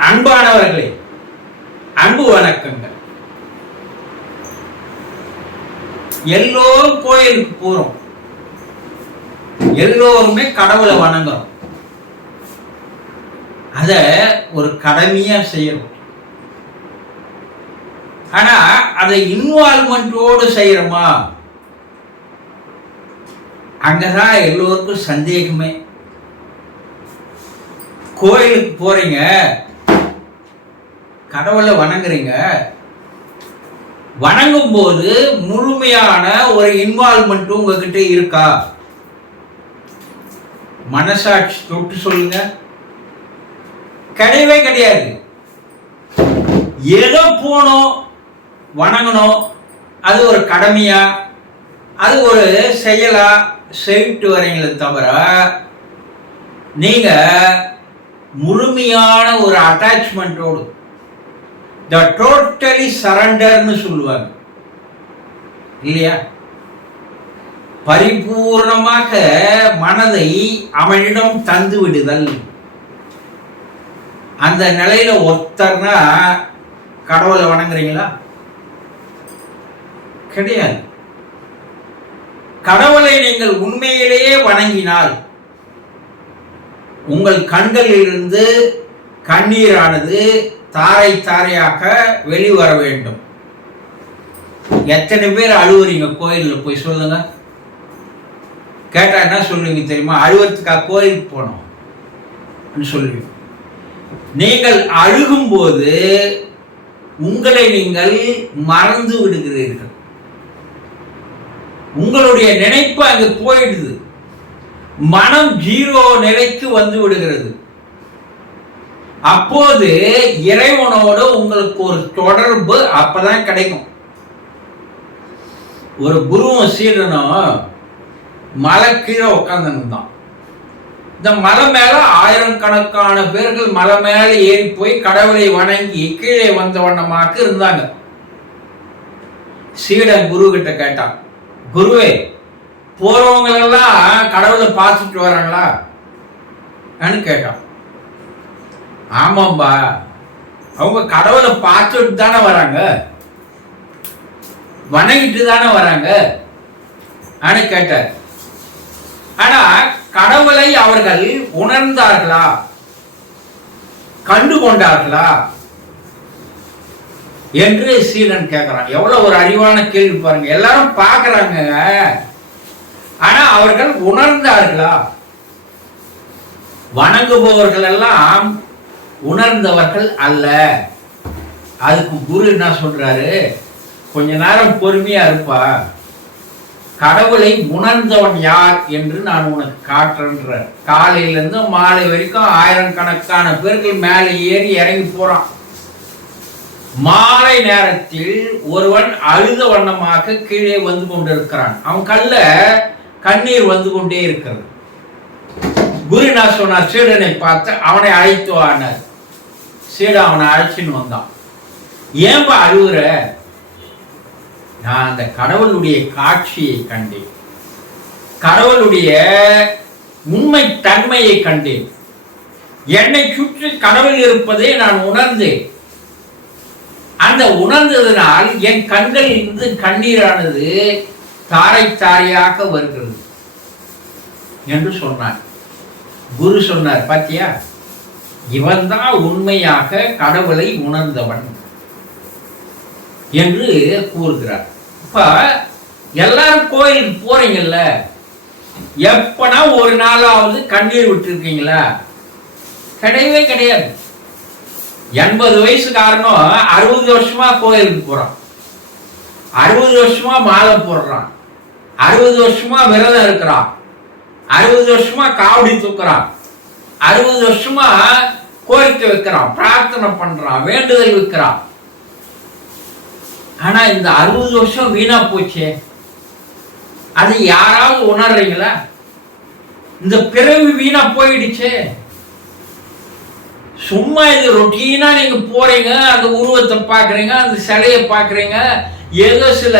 அன்பானவர்களே, அன்பு வணக்கங்கள். எல்லோரும் கோயிலுக்கு போறோம், எல்லோருமே கடவுளை வணங்குறோம். அத ஒரு கடமையா செய்யறோம். ஆனா அதை இன்வால்மெண்டோடு செய்யறோமா? அங்கதான் எல்லோருக்கும் சந்தேகமே. கோயிலுக்கு போறீங்க, கடவுளை வணங்குறீங்க. வணங்கும் போது முழுமையான ஒரு இன்வால்மெண்ட் உங்ககிட்ட இருக்கா? மனசாட்சி தொட்டு சொல்லுங்க. கிடையவே கிடையாது. ஏதோ போனோம், வணங்கணும், அது ஒரு கடமையா, அது ஒரு செயலா செய்யிட்டு வரீங்களே தவிர நீங்க முழுமையான ஒரு அட்டாச்மெண்டோடு, த டோட்டலி சரண்டர்னு சொல்லுவாங்க இல்லையா? பரிபூர்ணமாக மனதை அவனிடம் தந்து விடுதல். அந்த நிலையில ஒருத்தர்னா கடவுளை வணங்குறீங்களா? கிடையாது. கடவுளை நீங்கள் உண்மையிலேயே வணங்கினால் உங்கள் கண்களிலிருந்து கண்ணீரானது தாரை தாரையாக வெளிவர வேண்டும். எத்தனை பேர் அழுவுறீங்க கோயில்ல போய் சொல்லுங்க. கேட்டா என்ன சொல்லுவீங்க தெரியுமா? அழுவத்துக்காக கோயிலுக்கு போனோம் சொல்லுவீங்க. நீங்கள் அழுகும்போது உங்களை நீங்கள் மறந்து விடுகிறீர்கள். உங்களுடைய நினைப்பு அங்கு போயிடுது. மனம் ஜீரோ நிலைக்கு வந்து விடுகிறது. அப்போது இறைவனோடு உங்களுக்கு ஒரு தொடர்பு அப்பதான் கிடைக்கும். ஒரு குருவும் சீடனும் மலை கீழே உட்கார்ந்துருந்தான். இந்த மலை மேல ஆயிரக்கணக்கான பேர்கள் மலை மேல ஏறி போய் கடவுளை வணங்கி கீழே வந்த வண்ணமாக இருந்தாங்க. சீடன் குரு கிட்ட கேட்டான், குருவே, போறவங்க எல்லாம் கடவுளை பார்த்துட்டு வராங்களா கேட்டான். ஆமாம்பா, அவங்க கடவுளை பார்த்துட்டு தானே வராங்க, வணங்கிட்டு தானே வராங்க கேட்டார். ஆனா கடவுளை அவர்கள் உணர்ந்தார்களா, கண்டு கொண்டார்களா என்று சீடன் கேட்கிறான். எவ்வளவு ஒரு அறிவான கேள்வி பாருங்க. எல்லாரும் பார்க்கறாங்க, ஆனா அவர்கள் உணர்ந்தார்களா? வணங்குபவர்கள் எல்லாம் உணர்ந்தவர்கள் அல்ல. அதுக்கு குரு என்ன சொல்றாரு? கொஞ்ச நேரம் பொறுமையா இருப்பா, கடவுளை உணர்ந்தவன் யார் என்று நான் உனக்கு காட்டுறேன்ற. காலையிலிருந்து மாலை வரைக்கும் ஆயிரக்கணக்கான பேர்கள் மேலே ஏறி இறங்கி போறான். மாலை நேரத்தில் ஒருவன் அழுத வண்ணமாக கீழே வந்து கொண்டிருக்கிறான். அவன் கல்ல கண்ணீர் வந்து கொண்டே இருக்கிறது. குரு நான் சொன்னார், சீடனை பார்த்து அவனை அழைத்து வானார். சீடன் அவனை அழைச்சின்னு வந்தான். ஏன்பா அழுகுற? நான் அந்த கடவுளுடைய காட்சியை கண்டேன், கடவுளுடைய உண்மை தன்மையை கண்டேன், என்னை சுற்றி கடவுள் இருப்பதை நான் உணர்ந்தேன். அந்த உணர்ந்ததனால் என் கண்களில் இருந்து கண்ணீரானது தாரை தாரையாக வருகிறது என்று சொன்னார். குரு சொன்னார், பாத்தியா, இவன் தான் உண்மையாக கடவுளை உணர்ந்தவன் என்று கூறுகிறார். இப்ப எல்லாரும் கோயிலுக்கு போறீங்கல்ல, எப்பனா ஒரு நாளாவது கண்ணீர் விட்டுருக்கீங்களா? கிடையவே கிடையாது. 80 வயசுக்காரனும் 60 வருஷமா கோயிலுக்கு போறான், 60 வருஷமா மாலை போடுறான், 60 வருஷமா விரதம் இருக்கிறான், 60 வருஷமா காவடி தூக்குறான், 60 வருஷமா கோரிக்கை வைக்கிறான், பிரார்த்தனை பண்றான், வேண்டுதல் வைக்கிறான். ஆனா இந்த 60 வருஷம் வீணா போச்சே, அது யாராவது உணர்றீங்களா? இந்த பிறவி வீணா போயிடுச்சே. சும்மா இது ரொட்டீனா நீங்க போறீங்க, அந்த உருவத்தை பாக்குறீங்க, அந்த சிலையை பாக்குறீங்க, ஏதோ சில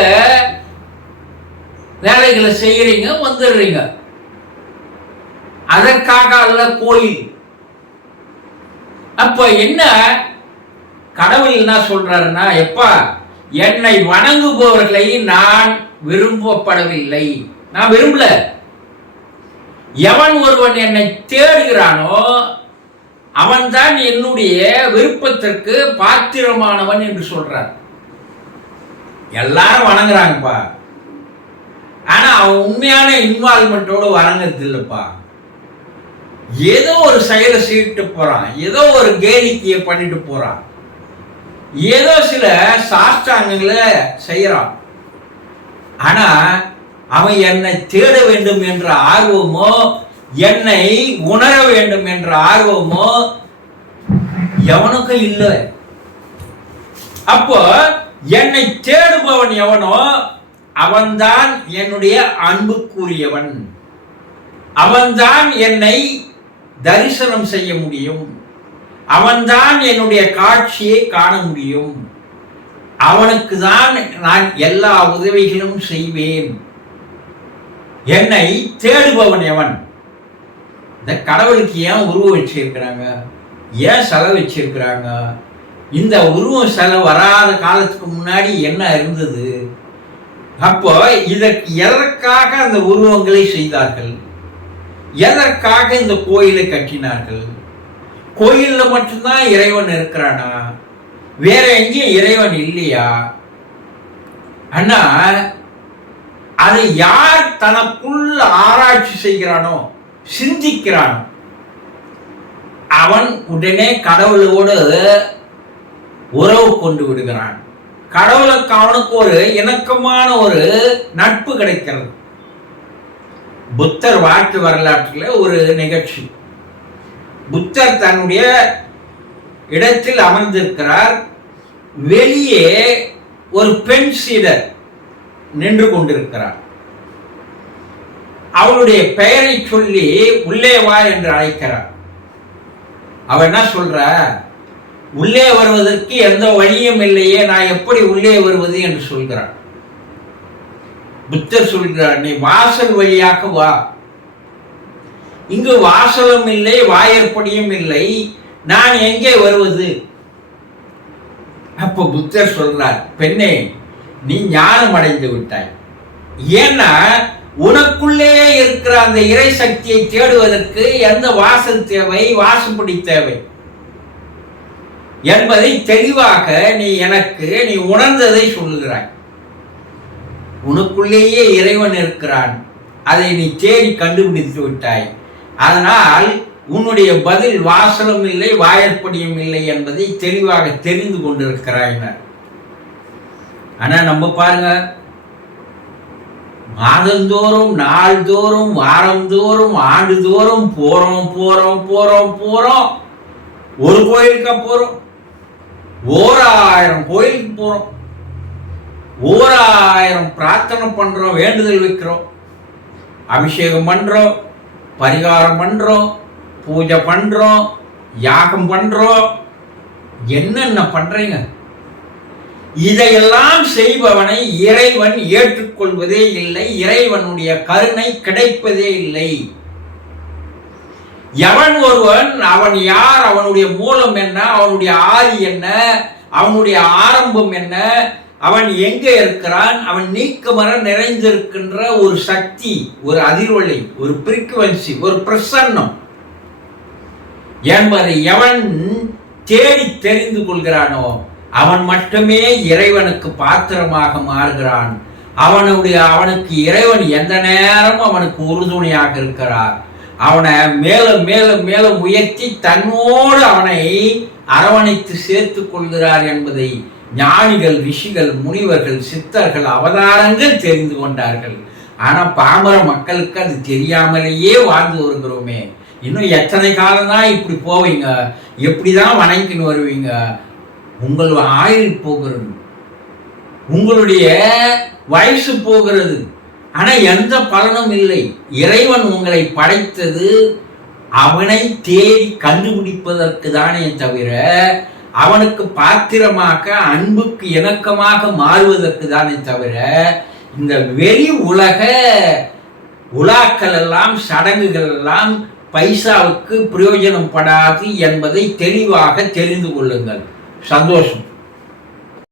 வேலைகளை செய்யறீங்க, வந்துடுறீங்க. அதற்காக அல்ல கோயில். அப்ப என்ன கடவுள் என்ன சொல்றாருன்னா, எப்பா என்னை வணங்குபவர்களை நான் விரும்பப்படவில்லை, நான் விரும்பல. எவன் ஒருவன் என்னை தேடுகிறானோ அவன்தான் என்னுடைய விருப்பத்திற்கு பாத்திரமானவன் என்று சொல்றார். எல்லாரும் வணங்குறாங்கப்பா, ஆனா அவன் உண்மையான இன்வால்மெண்டோடு வணங்குறது இல்லப்பா. ஏதோ ஒரு செயலை செய்யிட்டு போறான், ஏதோ ஒரு கேலிக்கையை பண்ணிட்டு போறான், ஏதோ சில சாஷ்டாங்கங்களை செய்யறான். ஆனா அவன் என்னை தேட வேண்டும் என்ற ஆர்வமோ, என்னை உணர வேண்டும் என்ற ஆர்வமோ எவனுக்கும் இல்லை. அப்போ என்னை தேடுபவன் எவனோ அவன்தான் என்னுடைய அன்புக்குரியவன், அவன்தான் என்னை தரிசனம் செய்ய முடியும், அவன்தான் என்னுடைய காட்சியை காண முடியும், அவனுக்கு தான் நான் எல்லா உதவிகளும் செய்வேன். என்னை தேடுபவன் எவன்? இந்த கடவுளுக்கு ஏன் உருவம் வச்சிருக்கிறாங்க, ஏன் சிலை வச்சிருக்கிறாங்க? இந்த உருவம் சிலை வராத காலத்துக்கு முன்னாடி என்ன இருந்தது? அப்போ இதற்கு எதற்காக அந்த உருவங்களை செய்தார்கள்? எதற்காக இந்த கோயிலை கட்டினார்கள்? கோயில்ல மட்டும்தான் இறைவன் இருக்கிறானா? வேற எங்கேயும் இறைவன் இல்லையா? ஆனா அதை யார் தனக்குள்ள ஆராய்ச்சி செய்கிறானோ, சிந்திக்கிறானோ, அவன் உடனே கடவுளோடு உறவு கொண்டு விடுகிறான். கடவுளுக்கு அவனுக்கு ஒரு இணக்கமான ஒரு நட்பு கிடைக்கிறது. புத்தர் வாழ்க்கை வரலாற்றில் ஒரு நிகழ்ச்சி. புத்தர் தன்னுடைய இடத்தில் அமர்ந்திருக்கிறார். வெளியே ஒரு பெண் சீடர் நின்று கொண்டிருக்கிறார். அவளுடைய பெயரை சொல்லி உள்ளே வா என்று அழைக்கிறார். அவ என்ன சொல்ற? உள்ளே வருவதற்கு எந்த வழியும் இல்லையே, நான் எப்படி உள்ளே வருவது என்று சொல்கிறார். புத்தர் சொல்கிறார், நீ வாசல் வழியாக வா. இங்கு வாசலும் இல்லை, வாயற்படியும் இல்லை, நான் எங்கே வருவது? அப்ப புத்தர் சொல்றார், பெண்ணே, நீ ஞானம் அடைந்து விட்டாய். ஏன்னா உனக்குள்ளே இருக்கிற அந்த இறை சக்தியை தேடுவதற்கு எந்த வாசல் தேவை, வாசப்படி தேவை என்பதை தெளிவாக நீ உணர்ந்ததை சொல்லுகிறாய். உனக்குள்ளேயே இறைவன் இருக்கிறான், அதை நீ தேடி கண்டுபிடித்து விட்டாய். அதனால் உன்னுடைய பதில் வாசலும் இல்லை, வாயற்படியும் இல்லை என்பதை தெளிவாக தெரிந்து கொண்டிருக்கிறாய். ஆனா நம்ம பாருங்க, மாதந்தோறும், நாள்தோறும், வாரந்தோறும், ஆண்டுதோறும் போறோம் போறோம் போறோம் போறோம். ஒரு கோயிலுக்கா போறோம்? 1000 கோயிலுக்கு போறோம், 1000 பிரார்த்தனை பண்றோம், வேண்டுதல் வைக்கிறோம், அபிஷேகம் பண்றோம், பரிகாரம் பண்றோம், பூஜை பண்றோம், யாகம் பண்றோம், என்னென்ன பண்றீங்க? இதையெல்லாம் செய்பவனை இறைவன் ஏற்றுக்கொள்வதே இல்லை, இறைவனுடைய கருணை கிடைப்பதே இல்லை. எவன் ஒருவன், அவன் யார், அவனுடைய மூலம் என்ன, அவனுடைய ஆதி என்ன, அவனுடைய ஆரம்பம் என்ன, அவன் எங்கே இருக்கிறான், அவன் நீக்கமர நிறைந்திருக்கின்ற ஒரு சக்தி, ஒரு அதிர்வொலி, ஒரு ஃப்ரீக்வன்சி, ஒரு பிரசன்னம் என்பதை எவன் தேடி தெரிந்து கொள்கிறானோ அவன் மட்டுமே இறைவனுக்கு பாத்திரமாக மாறுகிறான். அவனுக்கு இறைவன் எந்த நேரமும் அவனுக்கு உறுதுணையாக இருக்கிறார். அவனை மேலும் மேலும் மேலும் உயர்த்தி தன்னோடு அவனை அரவணைத்து சேர்த்து கொள்கிறார் என்பதை ஞானிகள், ரிஷிகள், முனிவர்கள், சித்தர்கள், அவதாரங்கள் தெரிந்து கொண்டார்கள். ஆனா பாமர மக்களுக்கு அது தெரியாமலேயே வாழ்ந்து வருகிறோமே. இன்னும் எத்தனை காலம்தான் இப்படி போவீங்க? எப்படிதான் வணங்கின்னு வருவீங்க? உங்கள் ஆயுள் போகிறது, உங்களுடைய வயசு போகிறது, ஆனா எந்த பலனும் இல்லை. இறைவன் உங்களை படைத்தது அவனை தேடி கண்டுபிடிப்பதற்கு தானே தவிர அவனுக்கு பாத்திரமாக, அன்புக்கு இணக்கமாக மாறுவதற்கு தானே தவிர இந்த வெளி உலக உலாக்கள் எல்லாம், சடங்குகள் எல்லாம் பைசாவுக்கு பிரயோஜனப்படாது என்பதை தெளிவாக தெரிந்து கொள்ளுங்கள். சந்தோஷம்.